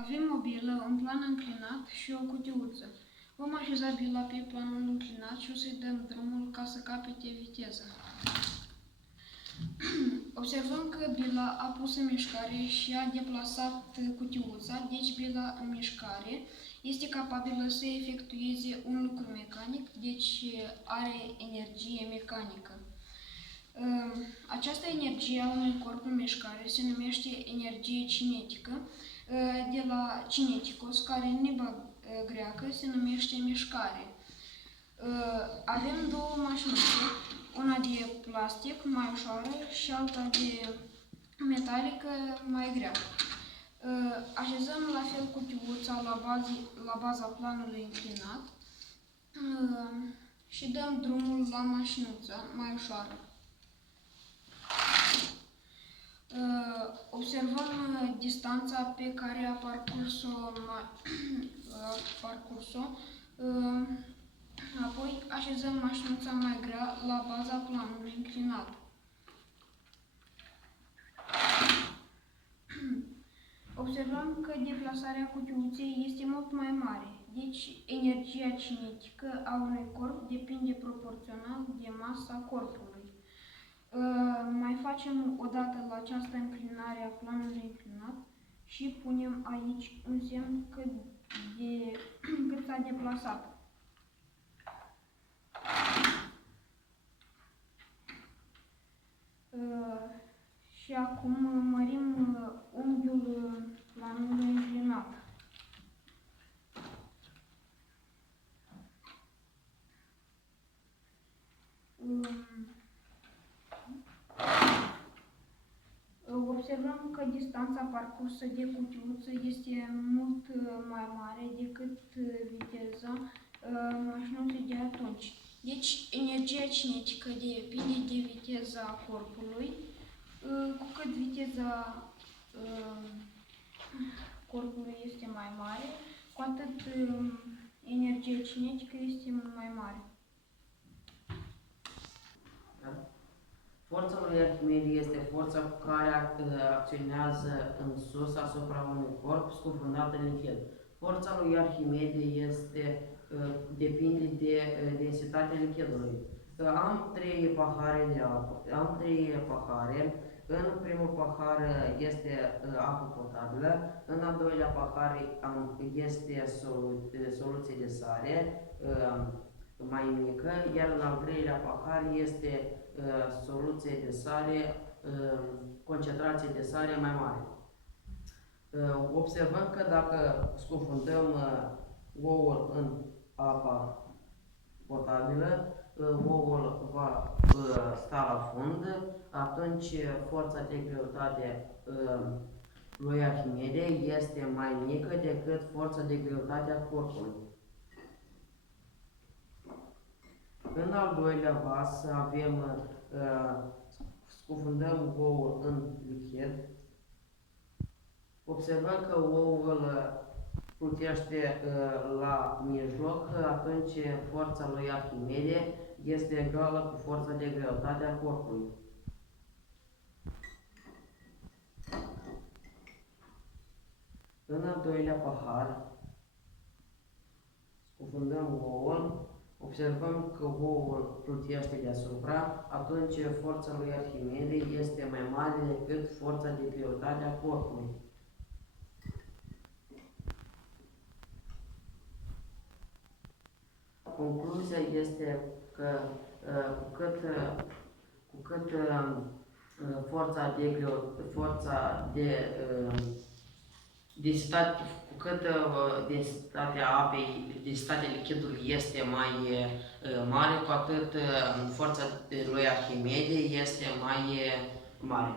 Avem o bilă, un plan înclinat și o cutiuță. Vom așeza bila pe planul înclinat și o să-i dăm drumul ca să capete viteză. Observăm că bila a pus în mișcare și a deplasat cutiuța, deci bila în mișcare este capabilă să efectueze un lucru mecanic, deci are energie mecanică. Această energie a unui corp în mișcare se numește energie cinetică, de la cineticos, care în limba greacă se numește mișcare. Avem două mașinuțe, una de plastic, mai ușoară, și alta de metalică, mai grea. Așezăm la fel cutiuța la baza planului înclinat și dăm drumul la mașinuța mai ușoară. Observăm distanța pe care a parcurs-o, apoi așezăm mașinuța mai grea la baza planului înclinat. Observăm că deplasarea cutiuței este mult mai mare, deci energia cinetică a unui corp depinde proporțional de masa corpului. Mai facem o dată la această înclinare a planului înclinat și punem aici un semn cât s-a deplasat. Și acum mărim unghiul planului înclinat. Observăm că distanța parcursă de cutiuță este mult mai mare decât viteza mașinuței de atunci. Deci, energia cinetică depinde de viteza corpului. Cu cât viteza corpului este mai mare, cu atât energia cinetică este mai mare. Forța lui Arhimede este forța care acționează în sus asupra unui corp scufundat în lichid. Forța lui Arhimede depinde de densitatea lichidului. Am trei pahare de apă. În primul pahar este apă potabilă, în al doilea pahar este soluție de sare mai mică, iar în al treilea pahar este soluție de sare, concentrație de sare mai mare. Observăm că dacă scufundăm ouul în apa potabilă, ouul va sta la fund, atunci forța de greutate lui Arhimede este mai mică decât forța de greutate a corpului. În al doilea vas scufundăm ouul în lichid. Observăm că ouul plutește la mijloc, atunci forța lui Arhimede este egală cu forța de greutate a corpului. În al doilea pahar scufundăm ouul. Observăm că ouul plutește deasupra, atunci forța lui Arhimede este mai mare decât forța de greutate a corpului. Concluzia este că cu cât densitatea apei, densitatea lichidului este mai mare, cu atât forța lui Arhimede este mai mare.